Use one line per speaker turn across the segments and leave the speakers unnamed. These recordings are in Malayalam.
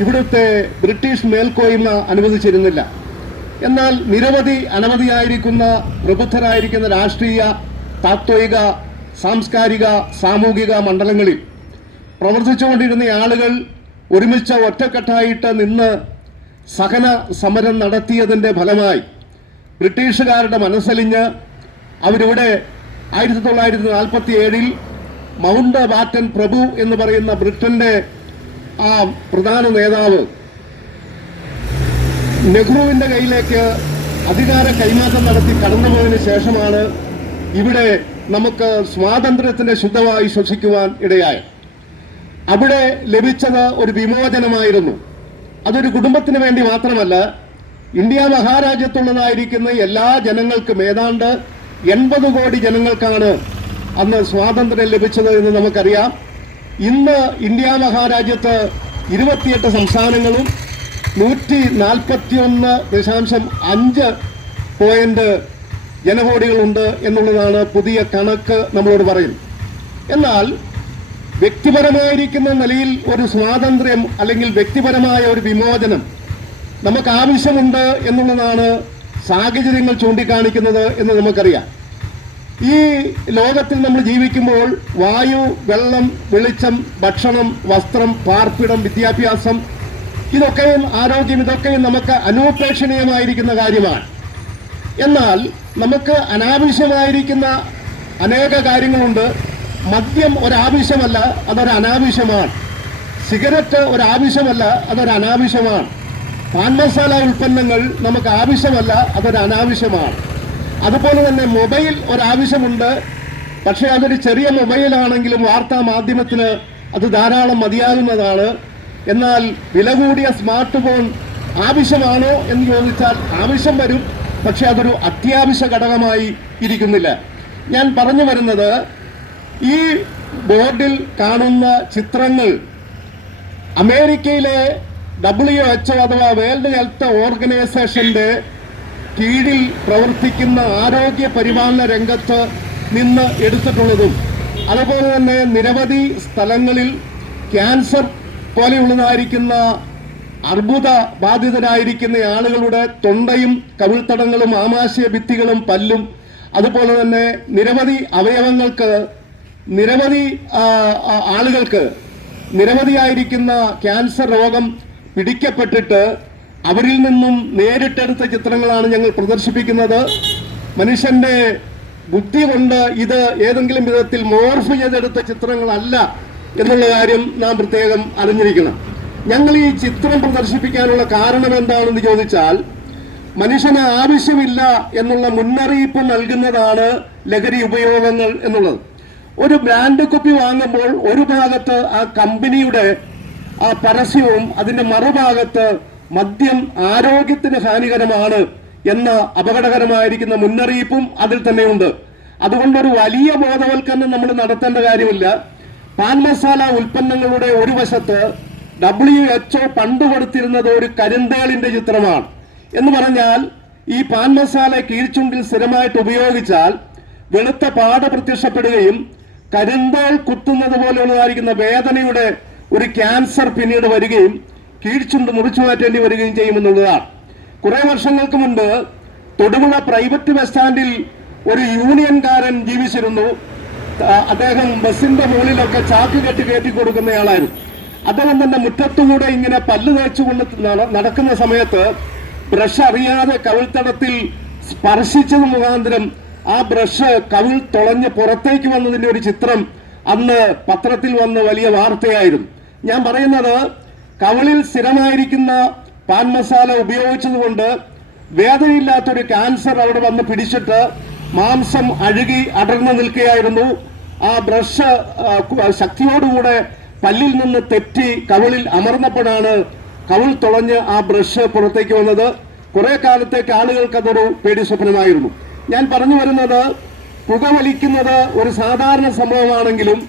ഇവിടുത്തെ ബ്രിട്ടീഷ് മേൽക്കോയ്മ അനുവദിച്ചിരുന്നില്ല. എന്നാൽ നിരവധി അനവധിയായിരിക്കുന്ന പ്രബുദ്ധരായിരിക്കുന്ന രാഷ്ട്രീയ താത്വിക സാംസ്കാരിക സാമൂഹിക മണ്ഡലങ്ങളിൽ പ്രവർത്തിച്ചുകൊണ്ടിരുന്ന ആളുകൾ ഒരുമിച്ച് ഒറ്റക്കെട്ടായിട്ട് നിന്ന് സഹന സമരം നടത്തിയതിന്റെ ഫലമായി ബ്രിട്ടീഷുകാരുടെ മനസ്സലിഞ്ഞ് അവരിവിടെ ആയിരത്തി തൊള്ളായിരത്തി നാൽപ്പത്തി ഏഴിൽ മൗണ്ട് ബാറ്റൻ പ്രഭു എന്ന് പറയുന്ന ബ്രിട്ടന്റെ ആ പ്രധാന നേതാവ് നെഹ്റുവിന്റെ കയ്യിലേക്ക് അധികാര കൈമാറ്റം നടത്തി കടന്നുപോയതിന് ശേഷമാണ് ഇവിടെ നമുക്ക് സ്വാതന്ത്ര്യത്തിന്റെ ശുദ്ധമായി ശ്വസിക്കുവാൻ ഇടയായത്. അവിടെ ലഭിച്ചത് ഒരു വിമോചനമായിരുന്നു. അതൊരു കുടുംബത്തിന് വേണ്ടി മാത്രമല്ല ഇന്ത്യ മഹാരാജ്യത്തുള്ളതായിരിക്കുന്ന എല്ലാ ജനങ്ങൾക്കും ഏതാണ്ട് എൺപത് കോടി ജനങ്ങൾക്കാണ് അന്ന് സ്വാതന്ത്ര്യം ലഭിച്ചത് എന്ന് നമുക്കറിയാം. ഇന്ന് ഇന്ത്യ മഹാരാജ്യത്ത് ഇരുപത്തിയെട്ട് സംസ്ഥാനങ്ങളും നൂറ്റി നാൽപ്പത്തിയൊന്ന് ദശാംശം അഞ്ച് പോയിന്റ് ജനകോടികളുണ്ട് എന്നുള്ളതാണ് പുതിയ കണക്ക് നമ്മളോട് പറയും എന്നാൽ വ്യക്തിപരമായിരിക്കുന്ന നിലയിൽ ഒരു സ്വാതന്ത്ര്യം അല്ലെങ്കിൽ വ്യക്തിപരമായ ഒരു വിമോചനം നമുക്ക് ആവശ്യമുണ്ട് എന്നുള്ളതാണ് സാഹചര്യങ്ങൾ ചൂണ്ടിക്കാണിക്കുന്നത് എന്ന് നമുക്കറിയാം. ഈ ലോകത്തിൽ നമ്മൾ ജീവിക്കുമ്പോൾ വായു വെള്ളം വെളിച്ചം ഭക്ഷണം വസ്ത്രം പാർപ്പിടം വിദ്യാഭ്യാസം ഇതൊക്കെയും ആരോഗ്യം ഇതൊക്കെയും നമുക്ക് അനുപേക്ഷണീയമായിരിക്കുന്ന കാര്യമാണ്. എന്നാൽ നമുക്ക് അനാവശ്യമായിരിക്കുന്ന അനേക കാര്യങ്ങളുണ്ട്. മദ്യം ഒരാവശ്യമല്ല അതൊരു അനാവശ്യമാണ്. സിഗരറ്റ് ഒരാവശ്യമല്ല അതൊരു അനാവശ്യമാണ്. പാൻ മസാല ഉൽപ്പന്നങ്ങൾ നമുക്ക് ആവശ്യമല്ല അതൊരു അനാവശ്യമാണ്. അതുപോലെ തന്നെ മൊബൈൽ ഒരാവശ്യമുണ്ട്. പക്ഷേ അതൊരു ചെറിയ മൊബൈലാണെങ്കിലും വാർത്താ മാധ്യമത്തിന് അത് ധാരാളം മതിയാകുന്നതാണ്. എന്നാൽ വില കൂടിയ സ്മാർട്ട് ഫോൺ ആവശ്യമാണോ എന്ന് ചോദിച്ചാൽ ആവശ്യം വരും. പക്ഷേ അതൊരു അത്യാവശ്യ ഘടകമായി ഇരിക്കുന്നില്ല. ഞാൻ പറഞ്ഞു വരുന്നത് ഈ ബോർഡിൽ കാണുന്ന ചിത്രങ്ങൾ അമേരിക്കയിലെ ഡബ്ല്യു എച്ച് അഥവാ വേൾഡ് ഹെൽത്ത് ഓർഗനൈസേഷന്റെ കീഴിൽ പ്രവർത്തിക്കുന്ന ആരോഗ്യ പരിപാലന രംഗത്ത് നിന്ന് എടുത്തിട്ടുള്ളതും അതുപോലെ തന്നെ നിരവധി സ്ഥലങ്ങളിൽ ക്യാൻസർ പോലെയുള്ളതായിരിക്കുന്ന അർബുദ ബാധിതരായിരിക്കുന്ന ആളുകളുടെ തൊണ്ടയും കവിൾത്തടങ്ങളും ആമാശയ ഭിത്തികളും പല്ലും അതുപോലെ തന്നെ നിരവധി അവയവങ്ങൾക്ക് നിരവധി ആളുകൾക്ക് നിരവധിയായിരിക്കുന്ന ക്യാൻസർ രോഗം പിടിക്കപ്പെട്ടിട്ട് അവരിൽ നിന്നും നേരിട്ടെടുത്ത ചിത്രങ്ങളാണ് ഞങ്ങൾ പ്രദർശിപ്പിക്കുന്നത്. മനുഷ്യന്റെ ബുദ്ധി കൊണ്ട് ഇത് ഏതെങ്കിലും വിധത്തിൽ മോർഫ് ചെയ്തെടുത്ത ചിത്രങ്ങളല്ല എന്നുള്ള കാര്യം നാം പ്രത്യേകം അറിഞ്ഞിരിക്കണം. ഞങ്ങൾ ഈ ചിത്രം പ്രദർശിപ്പിക്കാനുള്ള കാരണം എന്താണെന്ന് ചോദിച്ചാൽ മനുഷ്യന് ആവശ്യമില്ല എന്നുള്ള മുന്നറിയിപ്പ് നൽകുന്നതാണ് ലഹരി ഉപയോഗങ്ങൾ എന്നുള്ളത്. ഒരു ബ്രാൻഡ് കോപ്പി വാങ്ങുമ്പോൾ ഒരു ഭാഗത്ത് ആ കമ്പനിയുടെ ആ പരസ്യവും അതിന്റെ മറുഭാഗത്ത് മദ്യം ആരോഗ്യത്തിന് ഹാനികരമാണ് എന്ന അപകടകരമായിരിക്കുന്ന മുന്നറിയിപ്പും അതിൽ തന്നെയുണ്ട്. അതുകൊണ്ട് ഒരു വലിയ ബോധവൽക്കരണം നമ്മൾ നടത്തേണ്ട കാര്യമില്ല. പാൻ മസാല ഉൽപ്പന്നങ്ങളുടെ ഒരു വശത്ത് ഡബ്ല്യു എച്ച്ഒ പണ്ട് കൊടുത്തിരുന്നത് ഒരു കരിന്തേളിന്റെ ചിത്രമാണ്. എന്ന് പറഞ്ഞാൽ ഈ പാൻ മസാല കീഴ്ചുണ്ടിൽ സ്ഥിരമായിട്ട് ഉപയോഗിച്ചാൽ വെളുത്ത പാട പ്രത്യക്ഷപ്പെടുകയും കരിന്തേൾ കുത്തുന്നത് പോലെയുള്ളതായിരിക്കുന്ന വേദനയുടെ ഒരു ക്യാൻസർ പിന്നീട് വരികയും കീഴ്ചുണ്ട് മുറിച്ചു മാറ്റേണ്ടി വരികയും ചെയ്യുമെന്നുള്ളതാണ് കുറെ വർഷങ്ങൾക്ക് മുൻപ് തൊടുപുഴ പ്രൈവറ്റ് ബസ് സ്റ്റാൻഡിൽ ഒരു യൂണിയൻകാരൻ ജീവിച്ചിരുന്നു. അദ്ദേഹം ബസ്സിന്റെ മുകളിലൊക്കെ ചാക്ക് കെട്ടി കയറ്റി കൊടുക്കുന്നയാളായിരുന്നു. അദ്ദേഹം തന്റെ മുറ്റത്തുകൂടെ ഇങ്ങനെ പല്ല് തേച്ചുകൊണ്ട് നട- നടക്കുന്ന സമയത്ത് ബ്രഷ് അറിയാതെ കവിൾത്തടത്തിൽ സ്പർശിച്ചത് മുഖാന്തരം ആ ബ്രഷ് കവിൾ തുളഞ്ഞ് പുറത്തേക്ക് വന്നതിന്റെ ഒരു ചിത്രം അന്ന് പത്രത്തിൽ വന്ന വലിയ വാർത്തയായിരുന്നു. ഞാൻ പറയുന്നത് കവിളിൽ സ്ഥിരമായിരിക്കുന്ന പാൻ മസാല ഉപയോഗിച്ചതുകൊണ്ട് വേദനയില്ലാത്തൊരു ക്യാൻസർ അവിടെ വന്ന് പിടിച്ചിട്ട് മാംസം അഴുകി അടർന്നു നിൽക്കുകയായിരുന്നു. ആ ബ്രഷ് ശക്തിയോടുകൂടെ പല്ലിൽ നിന്ന് തെറ്റി കവളിൽ അമർന്നപ്പോഴാണ് കവിൾ തുളഞ്ഞ് ആ ബ്രഷ് പുറത്തേക്ക് വന്നത്. കുറെ കാലത്തേക്ക് ആളുകൾക്ക് അതൊരു പേടി സ്വപ്നമായിരുന്നു. ഞാൻ പറഞ്ഞു വരുന്നത് പുകവലിക്കുന്നത് ഒരു സാധാരണ സംഭവമാണെങ്കിലും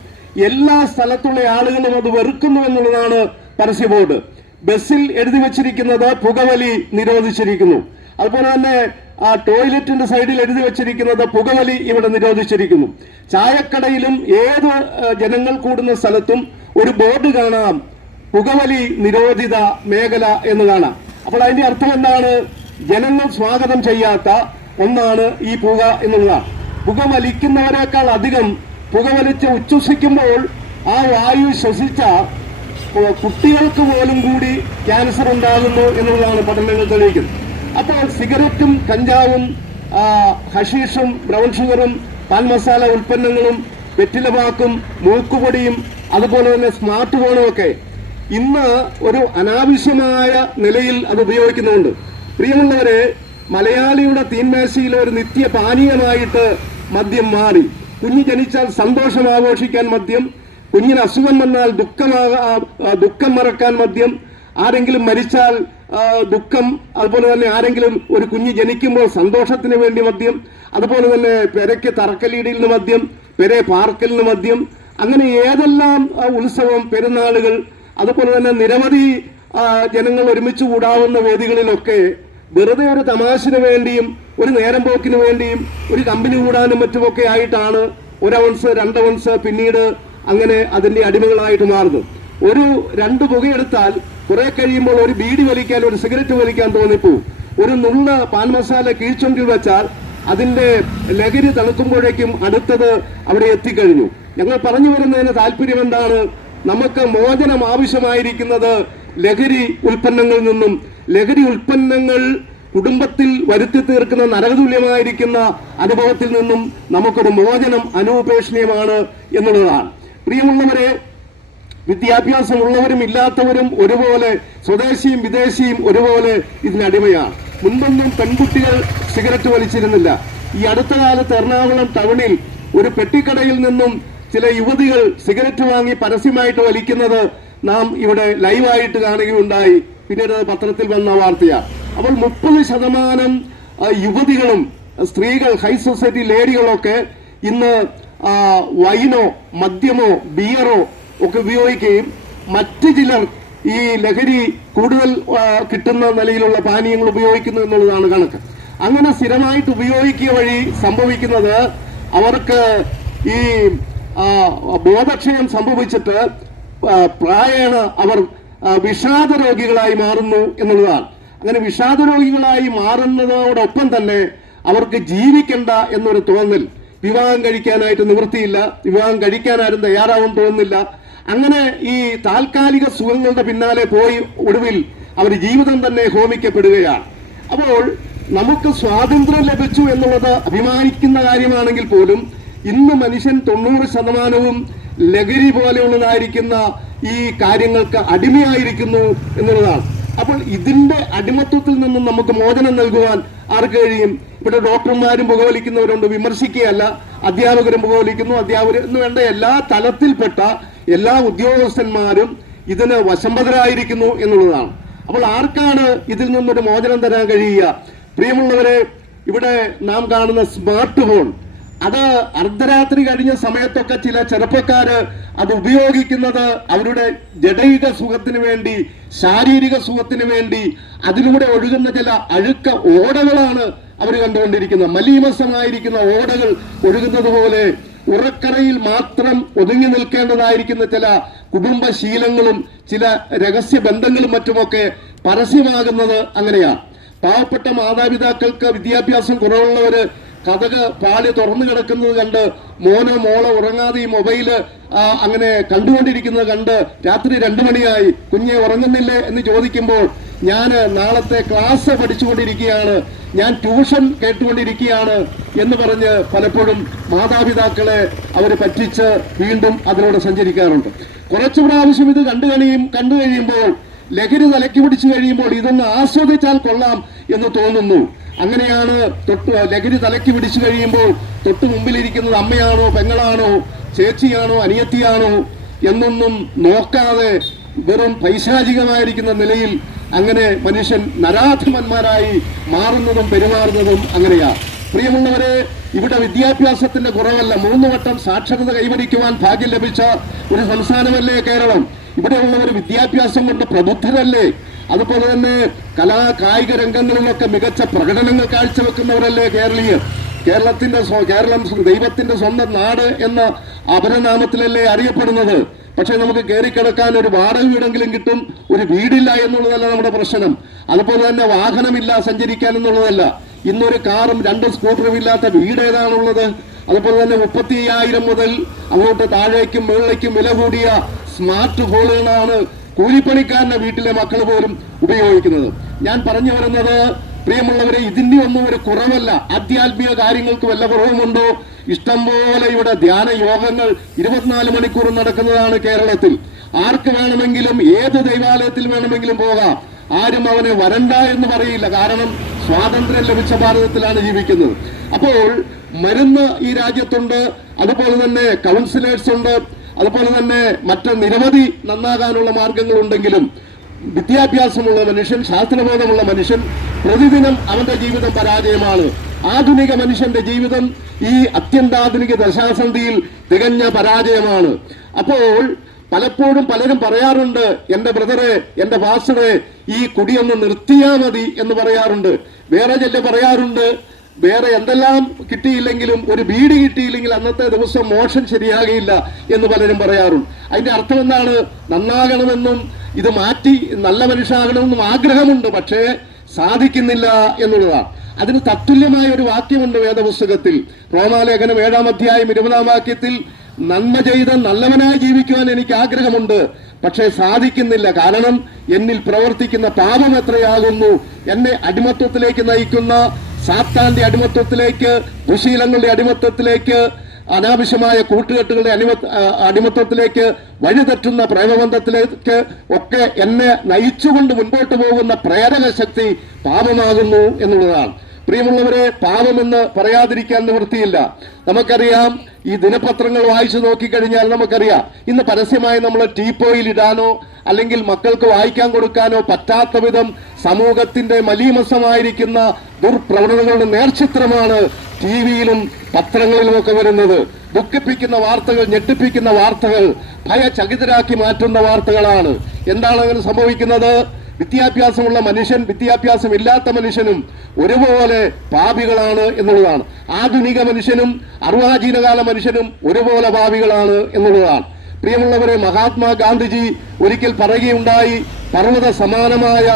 എല്ലാ സ്ഥലത്തുള്ള ആളുകളും അത് വെറുക്കുന്നു എന്നുള്ളതാണ് പരസ്യ ബോർഡ് ബസ്സിൽ എഴുതി വെച്ചിരിക്കുന്നത് പുകവലി നിരോധിച്ചിരിക്കുന്നു. അതുപോലെ തന്നെ ആ ടോയ്ലറ്റിന്റെ സൈഡിൽ എഴുതി വെച്ചിരിക്കുന്നത് പുകവലി ഇവിടെ നിരോധിച്ചിരിക്കുന്നു. ചായക്കടയിലും ഏത് ജനങ്ങൾ കൂടുന്ന സ്ഥലത്തും ഒരു ബോർഡ് കാണാം. പുകവലി നിരോധിത മേഖല എന്ന് കാണാം. അപ്പോൾ അതിന്റെ അർത്ഥം എന്താണ്? ജനങ്ങൾ സ്വാഗതം ചെയ്യാത്ത ഒന്നാണ് ഈ പുക എന്നുള്ളതാണ്. പുക വലിക്കുന്നവരെക്കാൾ അധികം പുകവലിച്ച് ഉച്ഛ്വസിക്കുമ്പോൾ ആ വായു ശ്വസിച്ച കുട്ടികൾക്ക് പോലും കൂടി ക്യാൻസർ ഉണ്ടാകുന്നു എന്നുള്ളതാണ് പഠനങ്ങൾ തെളിയിക്കുന്നത്. അപ്പോൾ സിഗരറ്റും കഞ്ചാവും ഹഷീഷും ബ്രൗൺ ഷുഗറും പാൻ മസാല ഉൽപ്പന്നങ്ങളും വെറ്റിലപാക്കും മൂക്കുപൊടിയും അതുപോലെ തന്നെ സ്മാർട്ട് ഫോണും ഒക്കെ ഇന്ന് ഒരു അനാവശ്യമായ നിലയിൽ അത് ഉപയോഗിക്കുന്നുണ്ട്. പ്രിയമുള്ളവരെ മലയാളിയുടെ തീൻമേശയിൽ ഒരു നിത്യ പാനീയമായിട്ട് മദ്യം മാറി. കുഞ്ഞു ജനിച്ചാൽ സന്തോഷം ആഘോഷിക്കാൻ മദ്യം കുഞ്ഞിന് അസുഖം വന്നാൽ ദുഃഖമാകാ ദുഃഖം മറക്കാൻ മദ്യം. ആരെങ്കിലും മരിച്ചാൽ ദുഃഖം അതുപോലെ തന്നെ ആരെങ്കിലും ഒരു കുഞ്ഞ് ജനിക്കുമ്പോൾ സന്തോഷത്തിന് വേണ്ടി മദ്യം അതുപോലെ തന്നെ പെരയ്ക്ക് തറക്കല്ലിടിയിൽ മദ്യം പെരെ പാർക്കലിന് മദ്യം അങ്ങനെ ഏതെല്ലാം ഉത്സവം പെരുന്നാളുകൾ അതുപോലെ തന്നെ നിരവധി ജനങ്ങൾ ഒരുമിച്ച് കൂടാവുന്ന വേദികളിലൊക്കെ വെറുതെ ഒരു തമാശന് വേണ്ടിയും ഒരു നേരം പോക്കിന് വേണ്ടിയും ഒരു കമ്പനി കൂടാനും മറ്റുമൊക്കെ ആയിട്ടാണ് ഒരു ഔൺസ് രണ്ട് ഔൺസ് പിന്നീട് അങ്ങനെ അതിന്റെ അടിമകളായിട്ട് മാറുന്നു. ഒരു രണ്ട് പുകയെടുത്താൽ കുറെ കഴിയുമ്പോൾ ഒരു ബീഡി വലിക്കാൻ ഒരു സിഗരറ്റ് വലിക്കാൻ തോന്നിപ്പോവും ഒരു നുള്ള പാൻ മസാല കീഴ്ചൊണ്ടി വെച്ചാൽ അതിന്റെ ലഹരി തണുക്കുമ്പോഴേക്കും അടുത്തത് അവിടെ എത്തിക്കഴിഞ്ഞു. ഞങ്ങൾ പറഞ്ഞു വരുന്നതിന് താല്പര്യം എന്താണ്? നമുക്ക് മോചനം ആവശ്യമായിരിക്കുന്നത് ലഹരി ഉൽപ്പന്നങ്ങളിൽ നിന്നും. ലഹരി ഉൽപ്പന്നങ്ങൾ കുടുംബത്തിൽ വരുത്തി തീർക്കുന്ന നരകതുല്യമായിരിക്കുന്ന അനുഭവത്തിൽ നിന്നും നമുക്കൊരു മോചനം അനുപേക്ഷണീയമാണ് എന്നുള്ളതാണ്. പ്രിയമുള്ളവരെ വിദ്യാഭ്യാസമുള്ളവരും ഇല്ലാത്തവരും ഒരുപോലെ സ്വദേശിയും വിദേശിയും ഒരുപോലെ ഇതിനടിമയാണ്. മുൻപൊന്നും പെൺകുട്ടികൾ സിഗരറ്റ് വലിച്ചിരുന്നില്ല. ഈ അടുത്ത കാലത്ത് എറണാകുളം ടൗണിൽ ഒരു പെട്ടിക്കടയിൽ നിന്നും ചില യുവതികൾ സിഗരറ്റ് വാങ്ങി പരസ്യമായിട്ട് വലിക്കുന്നത് നാം ഇവിടെ ലൈവായിട്ട് കാണുകയുണ്ടായി. പിന്നീട് പത്രത്തിൽ വന്ന വാർത്തയാണ് അപ്പോൾ മുപ്പത് ശതമാനം യുവതികളും സ്ത്രീകൾ ഹൈ സൊസൈറ്റി ലേഡികളൊക്കെ ഇന്ന് വൈനോ മദ്യമോ ബിയറോ ഒക്കെ ഉപയോഗിക്കുകയും മറ്റു ചിലർ ഈ ലഹരി കൂടുതൽ കിട്ടുന്ന നിലയിലുള്ള പാനീയങ്ങൾ ഉപയോഗിക്കുന്നു എന്നുള്ളതാണ് കണക്ക്. അങ്ങനെ സ്ഥിരമായിട്ട് ഉപയോഗിക്കുക വഴി സംഭവിക്കുന്നത് അവർക്ക് ഈ ബോധക്ഷയം സംഭവിച്ചിട്ട് പ്രായേണ അവർ വിഷാദ രോഗികളായി മാറുന്നു എന്നുള്ളതാണ്. അങ്ങനെ വിഷാദ രോഗികളായി മാറുന്നതോടൊപ്പം തന്നെ അവർക്ക് ജീവിക്കണ്ട എന്നൊരു തോന്നൽ വിവാഹം കഴിക്കാനായിട്ട് നിവൃത്തിയില്ല വിവാഹം കഴിക്കാൻ ആരും തയ്യാറാവും തോന്നുന്നില്ല അങ്ങനെ ഈ താൽക്കാലിക സുഖങ്ങളുടെ പിന്നാലെ പോയി ഒടുവിൽ അവർ ജീവിതം തന്നെ ഹോമിക്കപ്പെടുകയാണ്. അപ്പോൾ നമുക്ക് സ്വാതന്ത്ര്യം ലഭിച്ചു എന്നുള്ളത് അഭിമാനിക്കുന്ന കാര്യമാണെങ്കിൽ പോലും ഇന്ന് മനുഷ്യൻ തൊണ്ണൂറ് ശതമാനവും ലഹരി പോലെയുള്ളതായിരിക്കുന്ന ഈ കാര്യങ്ങൾക്ക് അടിമയായിരിക്കുന്നു എന്നുള്ളതാണ്. അപ്പോൾ ഇതിന്റെ അടിമത്വത്തിൽ നിന്നും നമുക്ക് മോചനം നൽകുവാൻ ആർക്ക് കഴിയും? ഇവിടെ ഡോക്ടർമാരും പുകവലിക്കുന്നവരുണ്ട് വിമർശിക്കുകയല്ല. അധ്യാപകരും പുകവലിക്കുന്നു അധ്യാപകർ എന്ന് വേണ്ട എല്ലാ തലത്തിൽപ്പെട്ട എല്ലാ ഉദ്യോഗസ്ഥന്മാരും ഇതിന് വശംബദരായിരിക്കുന്നു എന്നുള്ളതാണ്. അപ്പോൾ ആർക്കാണ് ഇതിൽ നിന്നൊരു മോചനം തരാൻ കഴിയുക? പ്രിയമുള്ളവരെ ഇവിടെ നാം കാണുന്ന സ്മാർട്ട് ഫോൺ അത് അർദ്ധരാത്രി കഴിഞ്ഞ സമയത്തൊക്കെ ചില ചെറുപ്പക്കാര് അത് ഉപയോഗിക്കുന്നത് അവരുടെ ജഡൈക സുഖത്തിന് വേണ്ടി ശാരീരിക സുഖത്തിന് വേണ്ടി അതിലൂടെ ഒഴുകുന്ന ചില അഴുക്ക ഓടകളാണ് അവർ കണ്ടുകൊണ്ടിരിക്കുന്നത്. മലീമസമായിരിക്കുന്ന ഓടകൾ ഒഴുകുന്നത് പോലെ ഉറക്കറയിൽ മാത്രം ഒതുങ്ങി നിൽക്കേണ്ടതായിരിക്കുന്ന ചില കുടുംബശീലങ്ങളും ചില രഹസ്യ ബന്ധങ്ങളും മറ്റുമൊക്കെ പരസ്യമാകുന്നത് അങ്ങനെയാണ് പാവപ്പെട്ട മാതാപിതാക്കൾക്ക് വിദ്യാഭ്യാസം കുറവുള്ളവര് കഥക് പാളി തുറന്നു കിടക്കുന്നത് കണ്ട് മോനോ മോളോ ഉറങ്ങാതെ ഈ മൊബൈൽ അങ്ങനെ കണ്ടുകൊണ്ടിരിക്കുന്നത് കണ്ട് രാത്രി രണ്ടു മണിയായി. കുഞ്ഞെ ഉറങ്ങുന്നില്ലേ എന്ന് ചോദിക്കുമ്പോൾ ഞാൻ നാളത്തെ ക്ലാസ് പഠിച്ചുകൊണ്ടിരിക്കുകയാണ്. ഞാൻ ട്യൂഷൻ കേട്ടുകൊണ്ടിരിക്കുകയാണ് എന്ന് പറഞ്ഞ് പലപ്പോഴും മാതാപിതാക്കളെ അവർ പറ്റിച്ച് വീണ്ടും അതിലൂടെ സഞ്ചരിക്കാറുണ്ട്. കുറച്ചു പ്രാവശ്യം ഇത് കണ്ടു കഴിയും കണ്ടു കഴിയുമ്പോൾ ലഹരി തലയ്ക്ക് പിടിച്ചു കഴിയുമ്പോൾ ഇതൊന്ന് ആസ്വദിച്ചാൽ കൊള്ളാം എന്ന് തോന്നുന്നു. അങ്ങനെയാണ് തൊട്ട് ലഹരി തലയ്ക്ക് പിടിച്ചു കഴിയുമ്പോൾ തൊട്ട് മുമ്പിലിരിക്കുന്നത് അമ്മയാണോ പെങ്ങളാണോ ചേച്ചിയാണോ അനിയത്തിയാണോ എന്നൊന്നും നോക്കാതെ വെറും പൈശാചികമായിരിക്കുന്ന നിലയിൽ അങ്ങനെ മനുഷ്യൻ നരാധമന്മാരായി മാറുന്നതും പെരുമാറുന്നതും അങ്ങനെയാണ് പ്രിയമുള്ളവരെ ഇവിടെ വിദ്യാഭ്യാസത്തിന്റെ കുറവല്ല. മൂന്ന് വട്ടം സാക്ഷരത കൈവരിക്കുവാൻ ഭാഗ്യം ലഭിച്ച ഒരു സംസ്ഥാനമല്ലേ കേരളം? ഇവിടെയുള്ളവർ വിദ്യാഭ്യാസം കൊണ്ട് പ്രബുദ്ധരല്ലേ? അതുപോലെ തന്നെ കലാ കായിക രംഗങ്ങളിലൊക്കെ മികച്ച പ്രകടനങ്ങൾ കാഴ്ചവെക്കുന്നവരല്ലേ കേരളീയർ? കേരളത്തിന്റെ കേരളം ദൈവത്തിന്റെ സ്വന്തം നാട് എന്ന അപരനാമത്തിലല്ലേ അറിയപ്പെടുന്നത്? പക്ഷെ നമുക്ക് കയറിക്കിടക്കാൻ ഒരു വാടക വീടെങ്കിലും കിട്ടും ഒരു വീടില്ല എന്നുള്ളതല്ല നമ്മുടെ പ്രശ്നം. അതുപോലെ തന്നെ വാഹനമില്ല സഞ്ചരിക്കാൻ എന്നുള്ളതല്ല. ഇന്നൊരു കാറും രണ്ട് സ്കൂട്ടറും ഇല്ലാത്ത വീട് ഏതാണുള്ളത് അതുപോലെ തന്നെ മുപ്പത്തി അയ്യായിരം മുതൽ അങ്ങോട്ട് താഴേക്കും മുകളിലേക്കും വില കൂടിയ സ്മാർട്ട് ഫോണുകളാണ് കൂലിപ്പണിക്കാരന്റെ വീട്ടിലെ മക്കൾ പോലും ഉപയോഗിക്കുന്നത്. ഞാൻ പറഞ്ഞു വരുന്നത് പ്രിയമുള്ളവരെ ഇതിന്റെ ഒന്നും ഒരു കുറവല്ല. ആധ്യാത്മിക കാര്യങ്ങൾക്ക് വല്ല കുറവുമുണ്ടോ? ഇഷ്ടംപോലെ ഇവിടെ ധ്യാന യോഗങ്ങൾ ഇരുപത്തിനാല് മണിക്കൂർ നടക്കുന്നതാണ് കേരളത്തിൽ. ആർക്ക് വേണമെങ്കിലും ഏത് ദൈവാലയത്തിൽ വേണമെങ്കിലും പോകാം. ആരും അവനെ വരണ്ട എന്ന് പറയില്ല. കാരണം സ്വാതന്ത്ര്യം ലഭിച്ച ഭാരതത്തിലാണ് ജീവിക്കുന്നത്. അപ്പോൾ മരുന്ന് ഈ രാജ്യത്തുണ്ട്. അതുപോലെ തന്നെ കൗൺസിലേഴ്സ് ഉണ്ട്. അതുപോലെ തന്നെ മറ്റ് നിരവധി നന്നാകാനുള്ള മാർഗങ്ങളുണ്ടെങ്കിലും വിദ്യാഭ്യാസമുള്ള മനുഷ്യൻ ശാസ്ത്രബോധമുള്ള മനുഷ്യൻ പ്രതിദിനം അവന്റെ ജീവിതം പരാജയമാണ്. ആധുനിക മനുഷ്യന്റെ ജീവിതം ഈ അത്യന്താധുനിക ദശാസന്ധിയിൽ തികഞ്ഞ പരാജയമാണ്. അപ്പോൾ പലപ്പോഴും പലരും പറയാറുണ്ട് എന്റെ ബ്രദറെ എന്റെ ഫാസ്റ്ററെ ഈ കുടിയൊന്ന് നിർത്തിയാ മതി എന്ന് പറയാറുണ്ട്. വേറെ ചില പറയാറുണ്ട് വേറെ എന്തെല്ലാം കിട്ടിയില്ലെങ്കിലും ഒരു വീട് കിട്ടിയില്ലെങ്കിൽ അന്നത്തെ ദിവസം മോഷൻ ശരിയാകയില്ല എന്ന് പലരും പറയാറുണ്ട്. അതിന്റെ അർത്ഥം എന്താണ്? നന്നാകണമെന്നും ഇത് മാറ്റി നല്ല മനുഷ്യനാകണമെന്നും ആഗ്രഹമുണ്ട് പക്ഷേ സാധിക്കുന്നില്ല എന്നുള്ളതാണ്. അതിന് തത്തുല്യമായ ഒരു വാക്യമുണ്ട് വേദപുസ്തകത്തിൽ. റോമാലേഖനം ഏഴാം അധ്യായം ഇരുപതാം വാക്യത്തിൽ നന്മ ചെയ്ത് നല്ലവനായി ജീവിക്കുവാൻ എനിക്ക് ആഗ്രഹമുണ്ട് പക്ഷേ സാധിക്കുന്നില്ല. കാരണം എന്നിൽ പ്രവർത്തിക്കുന്ന പാപം എത്രയാകുന്നു? എന്നെ അടിമത്വത്തിലേക്ക് നയിക്കുന്ന സാത്താന്റെ അടിമത്വത്തിലേക്ക് ദുശീലങ്ങളുടെ അടിമത്വത്തിലേക്ക് അനാവശ്യമായ കൂട്ടുകെട്ടുകളുടെ അടിമ ആ, അടിമത്വത്തിലേക്ക് വഴിതെറ്റുന്ന പ്രേമബന്ധത്തിലേക്ക് ഒക്കെ എന്നെ നയിച്ചുകൊണ്ട് മുൻപോട്ട് പോകുന്ന പ്രേരക ശക്തി പാപമാകുന്നു എന്നുള്ളതാണ്. പ്രിയമുള്ളവരെ പാപമെന്ന് പറയാതിരിക്കാൻ നിവൃത്തിയില്ല. നമുക്കറിയാം ഈ ദിനപത്രങ്ങൾ വായിച്ചു നോക്കിക്കഴിഞ്ഞാൽ നമുക്കറിയാം ഇന്ന് പരസ്യമായി നമ്മൾ ടീപ്പോയിൽ ഇടാനോ അല്ലെങ്കിൽ മക്കൾക്ക് വായിക്കാൻ കൊടുക്കാനോ പറ്റാത്ത വിധം സമൂഹത്തിന്റെ മലീമസമായിരിക്കുന്ന ദുർപ്രവണതകളുടെ നേർചിത്രമാണ് ടി വിയിലും പത്രങ്ങളിലുമൊക്കെ വരുന്നത്. ദുഃഖിപ്പിക്കുന്ന വാർത്തകൾ ഞെട്ടിപ്പിക്കുന്ന വാർത്തകൾ ഭയചകിതരാക്കി മാറ്റുന്ന വാർത്തകളാണ്. എന്താണ് അങ്ങനെ സംഭവിക്കുന്നത്? വിദ്യാഭ്യാസമുള്ള മനുഷ്യൻ വിദ്യാഭ്യാസം ഇല്ലാത്ത മനുഷ്യനും ഒരുപോലെ പാപികളാണ് എന്നുള്ളതാണ്. ആധുനിക മനുഷ്യനും അർവാചീനകാല മനുഷ്യനും ഒരുപോലെ പാപികളാണ് എന്നുള്ളതാണ്. പ്രിയമുള്ളവരെ മഹാത്മാഗാന്ധിജി ഒരിക്കൽ പറയുകയുണ്ടായി പർവത സമാനമായ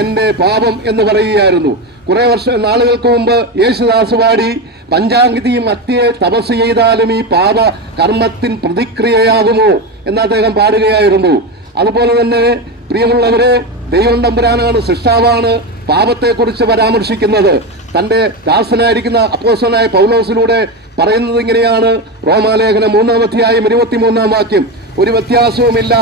എന്റെ പാപം എന്ന് പറയുകയായിരുന്നു. കുറെ വർഷ നാളുകൾക്ക് മുമ്പ് യേശുദാസ് പാടി പഞ്ചാംഗതിയും മത്തിയെ തപസ് ചെയ്താലും ഈ പാപ കർമ്മത്തിൻ പ്രതിക്രിയയാകുമോ എന്ന് അദ്ദേഹം പാടുകയായിരുന്നു. അതുപോലെ തന്നെ പ്രിയമുള്ളവരെ ദൈവം തമ്പുരാനാണ് സൃഷ്ടാവാണ് പാപത്തെക്കുറിച്ച് പരാമർശിക്കുന്നത്. തന്റെ ദാസനായിരിക്കുന്ന അപ്പോസനായ പൗലോസിലൂടെ പറയുന്നത് ഇങ്ങനെയാണ്. റോമാലേഖനം മൂന്നാം അധ്യായം ഇരുപത്തിമൂന്നാം വാക്യം. ഒരു വ്യത്യാസവുമില്ല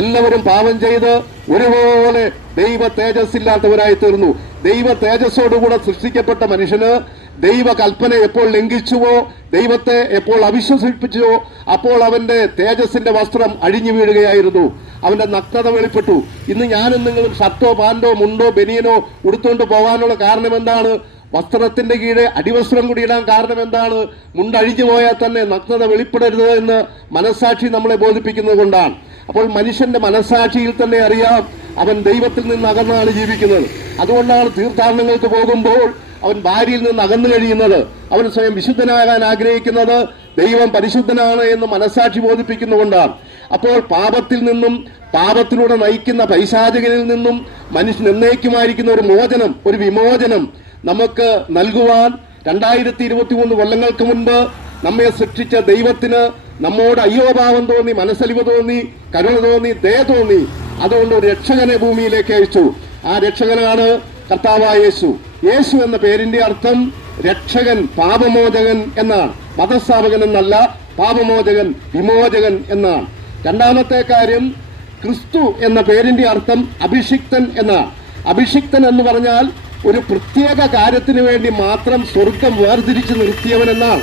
എല്ലാവരും പാപം ചെയ്ത് ഒരുപോലെ ദൈവ തേജസ്സില്ലാത്തവരായി തീർന്നു ദൈവ തേജസ്സോടുകൂടെ സൃഷ്ടിക്കപ്പെട്ട മനുഷ്യന് ദൈവ കൽപ്പന എപ്പോൾ ലംഘിച്ചുവോ ദൈവത്തെ എപ്പോൾ അവിശ്വസിപ്പിച്ചുവോ അപ്പോൾ അവന്റെ തേജസ്സിന്റെ വസ്ത്രം അഴിഞ്ഞു വീഴുകയായിരുന്നു. അവന്റെ നഗ്നത വെളിപ്പെട്ടു. ഇന്ന് ഞാനും നിങ്ങളും ഷർട്ടോ പാന്റോ മുണ്ടോ ബനിയനോ ഉടുത്തുകൊണ്ട് പോകാനുള്ള കാരണം എന്താണ്? വസ്ത്രത്തിന്റെ കീഴെ അടിവസ്ത്രം കൂടി ഇടാൻ കാരണം എന്താണ്? മുണ്ടഴിഞ്ഞു പോയാൽ തന്നെ നഗ്നത വെളിപ്പെടരുത് എന്ന് മനസ്സാക്ഷി നമ്മളെ ബോധിപ്പിക്കുന്നത് കൊണ്ടാണ്. അപ്പോൾ മനുഷ്യന്റെ മനസ്സാക്ഷിയിൽ തന്നെ അറിയാം അവൻ ദൈവത്തിൽ നിന്ന് അകന്നാണ് ജീവിക്കുന്നത്. അതുകൊണ്ടാണ് തീർത്ഥാടനങ്ങൾക്ക് പോകുമ്പോൾ അവൻ ഭാര്യയിൽ നിന്ന് അകന്നു കഴിയുന്നത് അവൻ സ്വയം വിശുദ്ധനാകാൻ ആഗ്രഹിക്കുന്നത് ദൈവം പരിശുദ്ധനാണ് എന്ന് മനസ്സാക്ഷി ബോധിപ്പിക്കുന്നുകൊണ്ടാണ് അപ്പോൾ പാപത്തിൽ നിന്നും പാപത്തിലൂടെ നയിക്കുന്ന പൈശാചകനിൽ നിന്നും മനുഷ്യൻ എന്നേക്കുമായിരിക്കുന്ന ഒരു മോചനം ഒരു വിമോചനം നമുക്ക് നൽകുവാൻ രണ്ടായിരത്തി ഇരുപത്തി മൂന്ന് കൊല്ലങ്ങൾക്ക് മുൻപ് നമ്മെ സൃഷ്ടിച്ച ദൈവത്തിന് നമ്മോട് അയ്യോഭാവം തോന്നി മനസ്സലിവ് തോന്നി കരുണ തോന്നി ദയ തോന്നി. അതുകൊണ്ട് ഒരു രക്ഷകനെ ഭൂമിയിലേക്ക് അയച്ചു. ആ രക്ഷകനാണ് കർത്താവായ യേശു. യേശു എന്ന പേരിന്റെ അർത്ഥം രക്ഷകൻ പാപമോചകൻ എന്നാണ്. മതസ്ഥാപകൻ എന്നല്ല പാപമോചകൻ വിമോചകൻ എന്നാണ്. രണ്ടാമത്തെ കാര്യം ക്രിസ്തു എന്ന പേരിന്റെ അർത്ഥം അഭിഷിക്തൻ എന്നാണ്. അഭിഷിക്തൻ എന്ന് പറഞ്ഞാൽ ഒരു പ്രത്യേക കാര്യത്തിന് വേണ്ടി മാത്രം സ്വർഗം വേർതിരിച്ച് നിർത്തിയവൻ എന്നാണ്.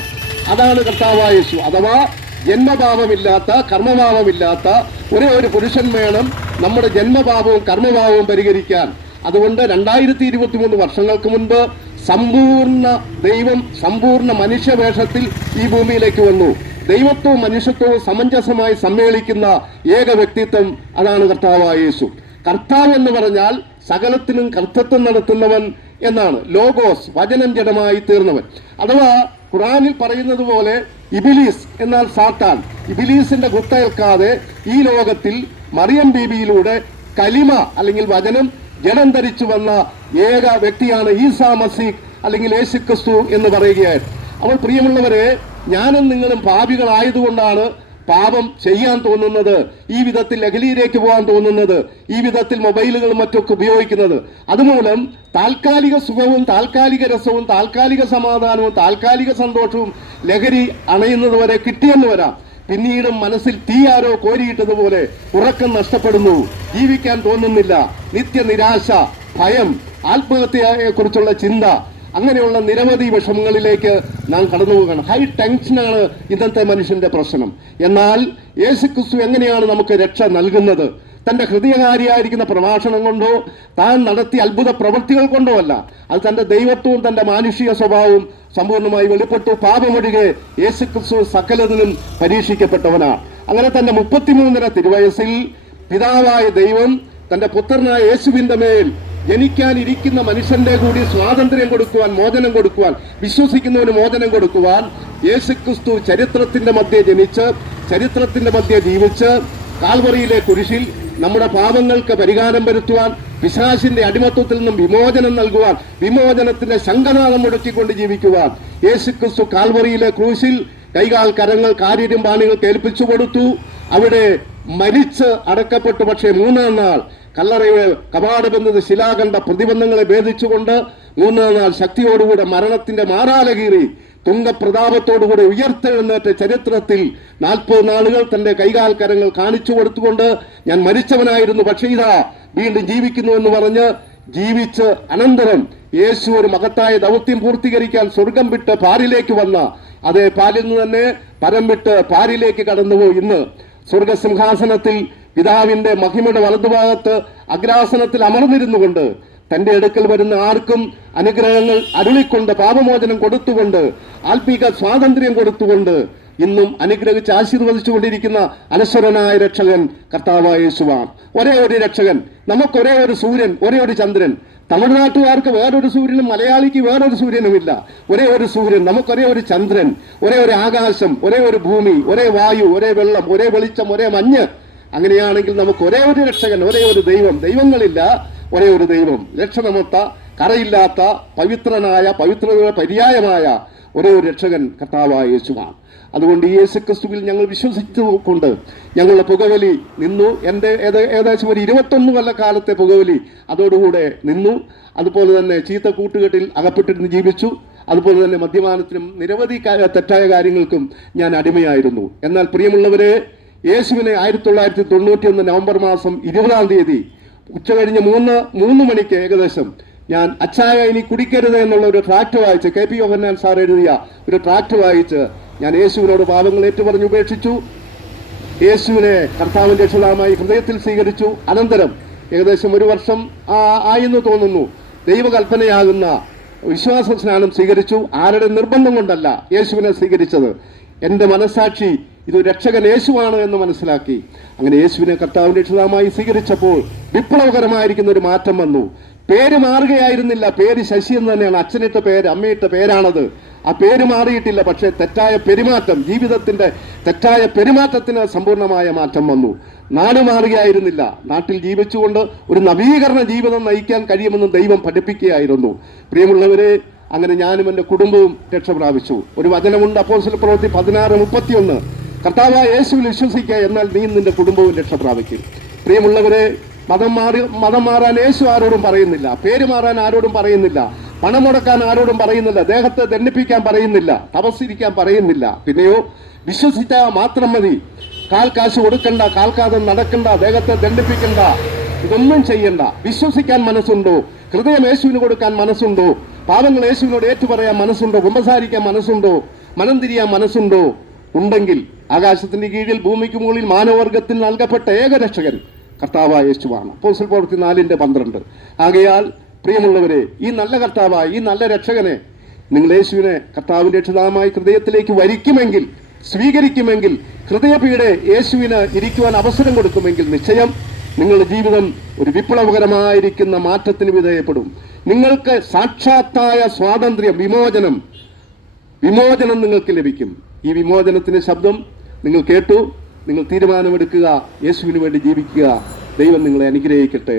അതാണ് കർത്താവായ യേശു. അഥവാ ജന്മഭാവമില്ലാത്ത കർമ്മഭാവമില്ലാത്ത ഒരേ ഒരു പുരുഷൻ വേണം നമ്മുടെ ജന്മഭാവവും കർമ്മഭാവവും പരിഹരിക്കാൻ. അതുകൊണ്ട് രണ്ടായിരത്തി ഇരുപത്തി മൂന്ന് വർഷങ്ങൾക്ക് മുൻപ് സമ്പൂർണ ദൈവം സമ്പൂർണ മനുഷ്യവേഷത്തിൽ ഈ ഭൂമിയിലേക്ക് വന്നു. ദൈവത്വവും മനുഷ്യത്വവും സമഞ്ജസമായി സമ്മേളിക്കുന്ന ഏക വ്യക്തിത്വം അതാണ് കർത്താവായ യേശു. കർത്താവ് എന്ന് പറഞ്ഞാൽ സകലത്തിനും കർത്തത്വം നടത്തുന്നവൻ എന്നാണ്. ലോഗോസ് വചനം ജഡമായി തീർന്നവൻ. അഥവാ ഖുറാനിൽ പറയുന്നത് പോലെ ഇബിലീസ് എന്നാൽ സാത്താൻ. ഇബിലീസിന്റെ കുത്തേൽക്കാതെ ഈ ലോകത്തിൽ മറിയം ബീബിയിലൂടെ കലിമ അല്ലെങ്കിൽ വചനം ജനം ധരിച്ചു വന്ന ഏക വ്യക്തിയാണ് ഈസാ മസീഖ് അല്ലെങ്കിൽ യേശു ക്രിസ്തു എന്ന് പറയുകയായിരുന്നു. അപ്പോൾ പ്രിയമുള്ളവരെ ഞാനും നിങ്ങളും പാപികളായതുകൊണ്ടാണ് പാപം ചെയ്യാൻ തോന്നുന്നത് ഈ വിധത്തിൽ ലഹരിയിലേക്ക് പോകാൻ തോന്നുന്നത് ഈ വിധത്തിൽ മൊബൈലുകളും മറ്റൊക്കെ ഉപയോഗിക്കുന്നത്. അതുമൂലം താൽക്കാലിക സുഖവും താൽക്കാലിക രസവും താൽക്കാലിക സമാധാനവും താൽക്കാലിക സന്തോഷവും ലഹരി അണയുന്നത് വരെ കിട്ടിയെന്ന് വരാം. പിന്നീട് മനസ്സിൽ തീയാരോ കോരിയിട്ടതുപോലെ ഉറക്കം നഷ്ടപ്പെടുന്നു. ജീവിക്കാൻ തോന്നുന്നില്ല. നിത്യനിരാശ ഭയം ആത്മഹത്യയെ കുറിച്ചുള്ള ചിന്ത അങ്ങനെയുള്ള നിരവധി വിഷമങ്ങളിലേക്ക് നാം കടന്നു പോകണം. ഹൈ ടെൻഷനാണ് ഇന്നത്തെ മനുഷ്യന്റെ പ്രശ്നം. എന്നാൽ യേശുക്രിസ്തു എങ്ങനെയാണ് നമുക്ക് രക്ഷ നൽകുന്നത്? തന്റെ ഹൃദയകാരിയായിരിക്കുന്ന പ്രഭാഷണം കൊണ്ടോ താൻ നടത്തിയ അത്ഭുത പ്രവൃത്തികൾ കൊണ്ടോ അല്ല. അത് തന്റെ ദൈവത്വവും തന്റെ മാനുഷിക സ്വഭാവവും സമ്പൂർണമായി വെളിപ്പെട്ടു. പാപമൊഴികെ യേശു ക്രിസ്തു സകലതിലും പരീക്ഷിക്കപ്പെട്ടവനാണ് അങ്ങനെ തന്റെ മുപ്പത്തിമൂന്നര തിരുവയസ്സിൽ പിതാവായ ദൈവം തന്റെ പുത്രനായ യേശുവിന്റെ മേൽ ജനിക്കാനിരിക്കുന്ന മനുഷ്യന്റെ കൂടി സ്വാതന്ത്ര്യം കൊടുക്കുവാൻ മോചനം കൊടുക്കുവാൻ വിശ്വസിക്കുന്നവന് മോചനം കൊടുക്കുവാൻ യേശുക്രിസ്തു ചരിത്രത്തിന്റെ മധ്യ ജനിച്ച് ചരിത്രത്തിന്റെ മധ്യ ജീവിച്ച് കാൽവറിയിലെ കുരിശിൽ നമ്മുടെ പാപങ്ങൾക്ക് പരിഹാരം വരുത്തുവാൻ പിശാശിന്റെ അടിമത്വത്തിൽ നിന്നും വിമോചനം നൽകുവാൻ വിമോചനത്തിന്റെ ശങ്കനാഥം മുടക്കിക്കൊണ്ട് ജീവിക്കുവാൻ യേശുക്രിസ്തു കാൽവറിയിലെ ക്രൂശിൽ കൈകാൽ കരങ്ങൾ കാര്യം പാണികൾ കേൾപ്പിച്ചു കൊടുത്തു. അവിടെ മരിച്ച് അടക്കപ്പെട്ടു. പക്ഷേ മൂന്നാം നാൾ കല്ലറയുടെ കപാടബന്ധത് ശിലാകണ്ഠ പ്രതിബന്ധങ്ങളെ ഭേദിച്ചുകൊണ്ട് മൂന്നാം നാൾ ശക്തിയോടുകൂടെ മരണത്തിന്റെ മാറാല കീറി തുങ്കപ്രതാപത്തോടുകൂടി ഉയർത്തെഴുന്നേറ്റ ചരിത്രത്തിൽ നാൽപ്പത് നാളുകൾ തന്റെ കൈകാൽ കരങ്ങൾ കാണിച്ചു കൊടുത്തുകൊണ്ട് ഞാൻ മരിച്ചവനായിരുന്നു. പക്ഷേ ഇതാ വീണ്ടും ജീവിക്കുന്നു എന്ന് പറഞ്ഞ് ജീവിച്ച് അനന്തരം യേശു ഒരു മഹത്തായ ദൗത്യം പൂർത്തീകരിക്കാൻ സ്വർഗം വിട്ട് പാരിലേക്ക് വന്ന അതേ പാലിൽ നിന്ന് തന്നെ പരം വിട്ട് പാരിലേക്ക് കടന്നുപോയി. ഇന്ന് സ്വർഗസിംഹാസനത്തിൽ പിതാവിന്റെ മഹിമയുടെ വലതുഭാഗത്ത് അഗ്രാസനത്തിൽ അമർന്നിരുന്നുകൊണ്ട് തന്റെ അടുക്കൽ വരുന്ന ആർക്കും അനുഗ്രഹങ്ങൾ അരുളിക്കൊണ്ട് പാപമോചനം കൊടുത്തുകൊണ്ട് ആത്മീക സ്വാതന്ത്ര്യം കൊടുത്തുകൊണ്ട് ഇന്നും അനുഗ്രഹിച്ച് ആശീർവദിച്ചുകൊണ്ടിരിക്കുന്ന അനശ്വരനായ രക്ഷകൻ കർത്താവായ യേശുവാണ് ഒരേ ഒരു രക്ഷകൻ നമുക്ക് ഒരേ ഒരു സൂര്യൻ ഒരേ ഒരു ചന്ദ്രൻ. തമിഴ്നാട്ടുകാർക്ക് വേറൊരു സൂര്യനും മലയാളിക്ക് വേറൊരു സൂര്യനുമില്ല. ഒരേ ഒരു സൂര്യൻ നമുക്കൊരേ ഒരു ചന്ദ്രൻ ഒരേ ഒരു ആകാശം ഒരേ ഒരു ഭൂമി ഒരേ വായു ഒരേ വെള്ളം ഒരേ വെളിച്ചം ഒരേ മഞ്ഞ്. അങ്ങനെയാണെങ്കിൽ നമുക്ക് ഒരേ ഒരു രക്ഷകൻ ഒരേ ഒരു ദൈവം. ദൈവങ്ങളില്ല ഒരേ ഒരു ദൈവം. ലക്ഷണമൊത്ത കരയില്ലാത്ത പവിത്രനായ പവിത്രതയുടെ പര്യായമായ ഒരേ ഒരു രക്ഷകൻ കർത്താവായ യേശുവാണ്. അതുകൊണ്ട് ഈ യേശു ക്രിസ്തുവിൽ ഞങ്ങൾ വിശ്വസിച്ചുകൊണ്ട് ഞങ്ങളുടെ പുകവലി നിന്നു. എന്റെ ഏകദേശം ഒരു ഇരുപത്തൊന്ന് കൊല്ല കാലത്തെ പുകവലി അതോടുകൂടെ നിന്നു. അതുപോലെ തന്നെ ചീത്ത കൂട്ടുകെട്ടിൽ അകപ്പെട്ടിരുന്ന് ജീവിച്ചു. അതുപോലെ തന്നെ മദ്യപാനത്തിനും നിരവധി തെറ്റായ കാര്യങ്ങൾക്കും ഞാൻ അടിമയായിരുന്നു. എന്നാൽ പ്രിയമുള്ളവരെ യേശുവിനെ ആയിരത്തി തൊള്ളായിരത്തി തൊണ്ണൂറ്റി ഒന്ന് നവംബർ മാസം ഇരുപതാം തീയതി ഉച്ച കഴിഞ്ഞ് മൂന്ന് മൂന്ന് മണിക്ക് ഏകദേശം ഞാൻ അച്ചായ ഇനി കുടിക്കരുത് എന്നുള്ള ഒരു ട്രാക്ട് വായിച്ച് കെ പി യോഹന്നാൻ സാർ എഴുതിയ ഒരു ട്രാക്ട് വായിച്ച് ഞാൻ യേശുവിനോട് പാപങ്ങൾ ഏറ്റുപറഞ്ഞ് ഉപേക്ഷിച്ചു. യേശുവിനെ കർത്താവിന്റെ രക്ഷിതാമായി ഹൃദയത്തിൽ സ്വീകരിച്ചു. അനന്തരം ഏകദേശം ഒരു വർഷം ആയെന്ന് തോന്നുന്നു. ദൈവകൽപ്പനയാകുന്ന വിശ്വാസ സ്നാനം സ്വീകരിച്ചു. ആരുടെ നിർബന്ധം കൊണ്ടല്ല യേശുവിനെ സ്വീകരിച്ചത്. എന്റെ മനസാക്ഷി ഇത് രക്ഷകൻ യേശുവാണ് എന്ന് മനസ്സിലാക്കി. അങ്ങനെ യേശുവിനെ കർത്താവിന്റെ രക്ഷിതാമായി സ്വീകരിച്ചപ്പോൾ വിപ്ലവകരമായിരിക്കുന്ന ഒരു മാറ്റം വന്നു. പേര് മാറുകയായിരുന്നില്ല. പേര് ശശി എന്ന് തന്നെയാണ്. അച്ഛനിട്ട പേര് അമ്മയിട്ട പേരാണത്. ആ പേര് മാറിയിട്ടില്ല. പക്ഷേ തെറ്റായ പെരുമാറ്റം ജീവിതത്തിന്റെ തെറ്റായ പെരുമാറ്റത്തിന് സമ്പൂർണമായ മാറ്റം വന്നു. നാട് മാറുകയായിരുന്നില്ല. നാട്ടിൽ ജീവിച്ചുകൊണ്ട് ഒരു നവീകരണ ജീവിതം നയിക്കാൻ കഴിയുമെന്ന് ദൈവം പഠിപ്പിക്കുകയായിരുന്നു. പ്രിയമുള്ളവരെ അങ്ങനെ ഞാനും എന്റെ കുടുംബവും രക്ഷ പ്രാപിച്ചു ഒരു വചനമുണ്ട് അപ്പോസിൽ പ്രവൃത്തി പതിനാറ് മുപ്പത്തിയൊന്ന്. കർത്താവായ യേശുവിൽ വിശ്വസിക്കുക എന്നാൽ നീ നിന്റെ കുടുംബവും രക്ഷ പ്രാപിക്കും പ്രിയമുള്ളവരെ മതം മാറി മതം മാറാൻ യേശു ആരോടും പറയുന്നില്ല. പേര് മാറാൻ ആരോടും പറയുന്നില്ല. പണം മുടക്കാൻ ആരോടും പറയുന്നില്ല. ദേഹത്തെ ദണ്ഡിപ്പിക്കാൻ പറയുന്നില്ല. തപസ്സിരിക്കാൻ പറയുന്നില്ല. പിന്നെയോ വിശ്വസിച്ചാൽ മാത്രം മതി. കാൽ കൊടുക്കണ്ട കാൽക്കാതം നടക്കണ്ട ദേഹത്തെ ദണ്ഡിപ്പിക്കണ്ട. ഇതൊന്നും ചെയ്യണ്ട. വിശ്വസിക്കാൻ മനസ്സുണ്ടോ? ഹൃദയം യേശുവിന് കൊടുക്കാൻ മനസ്സുണ്ടോ? പാപങ്ങൾ യേശുവിനോട് ഏറ്റുപറയാൻ മനസ്സുണ്ടോ? കുമ്പസാരിക്കാൻ മനസ്സുണ്ടോ? മനം തിരിയാൻ മനസ്സുണ്ടോ? ഉണ്ടെങ്കിൽ ആകാശത്തിന്റെ കീഴിൽ ഭൂമിക്ക് മുകളിൽ മാനവർഗത്തിന് നൽകപ്പെട്ട ഏകരക്ഷകൻ കർത്താവായ യേശുവാണ്. പോസ്റ്റൽ പ്രവൃത്തി നാലിന്റെ പന്ത്രണ്ട്. ആകയാൽ പ്രിയമുള്ളവരെ ഈ നല്ല കർത്താവായ ഈ നല്ല രക്ഷകനെ നിങ്ങൾ യേശുവിനെ കർത്താവിന്റെ രക്ഷിതാമായി ഹൃദയത്തിലേക്ക് വരിക്കുമെങ്കിൽ സ്വീകരിക്കുമെങ്കിൽ ഹൃദയപീടെ യേശുവിന് ഇരിക്കുവാൻ അവസരം കൊടുക്കുമെങ്കിൽ നിശ്ചയം നിങ്ങളുടെ ജീവിതം ഒരു വിപ്ലവകരമായിരിക്കുന്ന മാറ്റത്തിന് വിധേയപ്പെടും. നിങ്ങൾക്ക് സാക്ഷാത്തായ സ്വാതന്ത്ര്യം വിമോചനം വിമോചനം നിങ്ങൾക്ക് ലഭിക്കും. ഈ വിമോചനത്തിന്റെ ശബ്ദം നിങ്ങൾ കേട്ടു. നിങ്ങൾ തീരുമാനമെടുക്കുക. യേശുവിന് വേണ്ടി ജീവിക്കുക. ദൈവം നിങ്ങളെ അനുഗ്രഹിക്കട്ടെ.